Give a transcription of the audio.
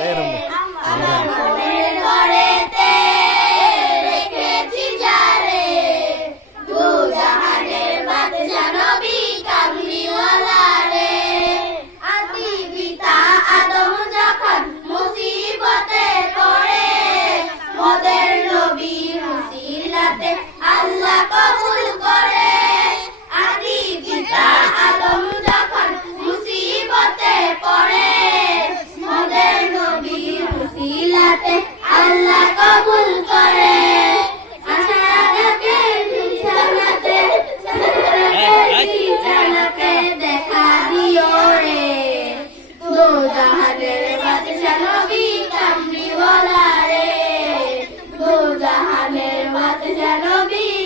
Venom be